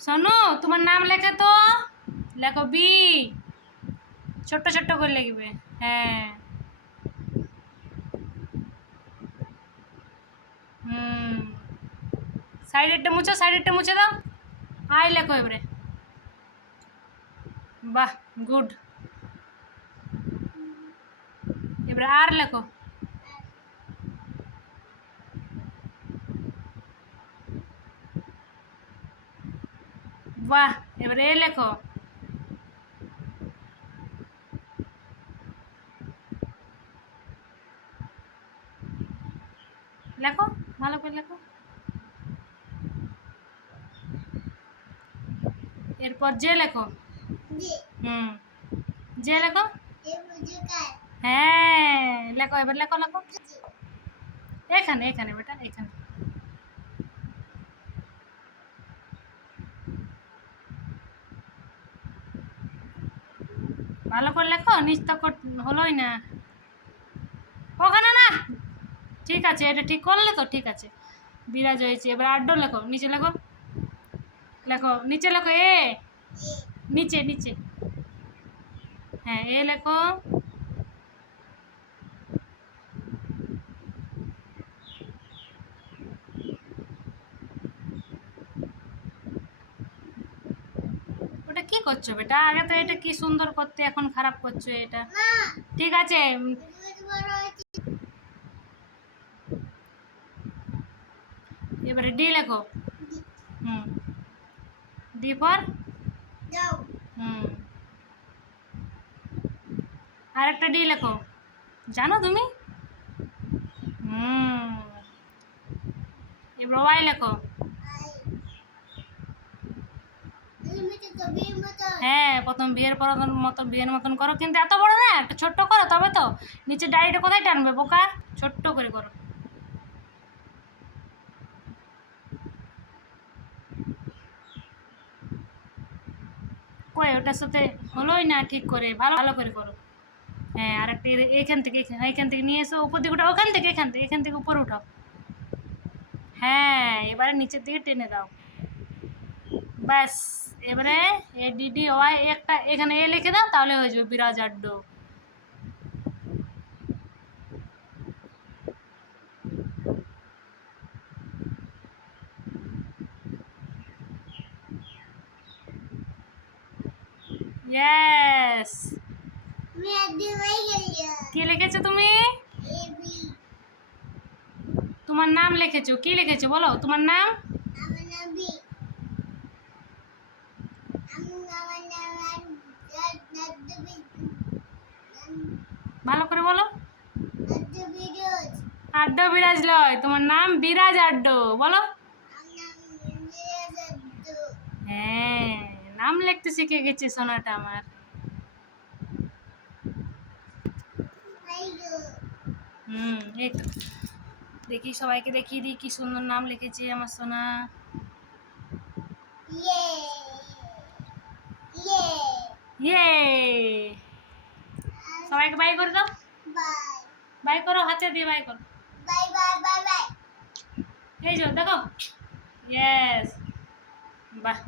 সোনু, তোমার নাম লেখা তো। লেখো বি। ছোট্ট ছোট্ট করে লিখবে হ্যাঁ। হুম। সাইডেরটা মুছো, সাইডেরটা মুছে দাও। আই লেখো এবারে। বাহ, গুড। এবারে আর লেখো। বাহ এবারে এ লেখো। লেখো ভালো করে লেখো। এরপর যে লেখো। হুম। যে লেখো। হ্যাঁ লেখো এবার লেখো লেখো। এখানে এখানে বেটা এখানে। ভালো করে লেখো নিচ তো হলোই না। ওখানে না। ঠিক আছে, এটা ঠিক করলে তো ঠিক আছে। বিরাজ হয়েছে, এবার আড্ডো লেখো, নিচে লেখো। লেখো, নিচে লেখো, এ। নিচে নিচে। হ্যাঁ এ লেখো ওটা কি করছ বেটা? আগে তো এটা কি সুন্দর করতে এখন খারাপ করছ এটা? ঠিক আছে। এবারে ডি লেখো। হুম। ডি ফর হুম। আর একটা ডি লেখো। জানো তুমি? হুম। এবার ওয়াই লেখো। হ্যাঁ প্রথম বিয়ের পর মতো বিয়ের মতন করো। কিন্তু এত বড় না, একটা ছোট্ট করো তবে তো। নিচে ডায়েরিটা কোথায় টানবে বোকা? ছোট্ট করে করো। কই, ওটার সাথে হলোই না ঠিক করে, ভালো ভালো করে করো। হ্যাঁ আর একটা এখান থেকে এইখান থেকে নিয়ে এসো, উপর দিকে ওখান থেকে, এখান থেকে এখান থেকে উপরে উঠাও। হ্যাঁ এবারে নিচের দিকে টেনে দাও। ব্যাস এবারে এ ডিডি ওয়াই একটা এখানে এ লিখে দাও তাহলে হয়ে যাবে বিরাজ আড্ডো ইয়েস কি লিখেছো তুমি? তোমার নাম লিখেছো কি লিখেছো বলো? তোমার নাম? ভালো করে বলো। আড্ডো বিরাজ। লয় তোমার নাম বিরাজ আড্ডো বলো। হ্যাঁ নাম লিখতে শিখে গেছে সোনাটা আমার। হুম এই তো। দেখি সবাইকে দেখিয়ে দিই কি সুন্দর নাম লিখেছে আমার সোনা। ইয়ে সবাইকে বাই করে দাও বাই করো হাতে দিয়ে বাই করো এই যে দেখো ইয়েস বাহ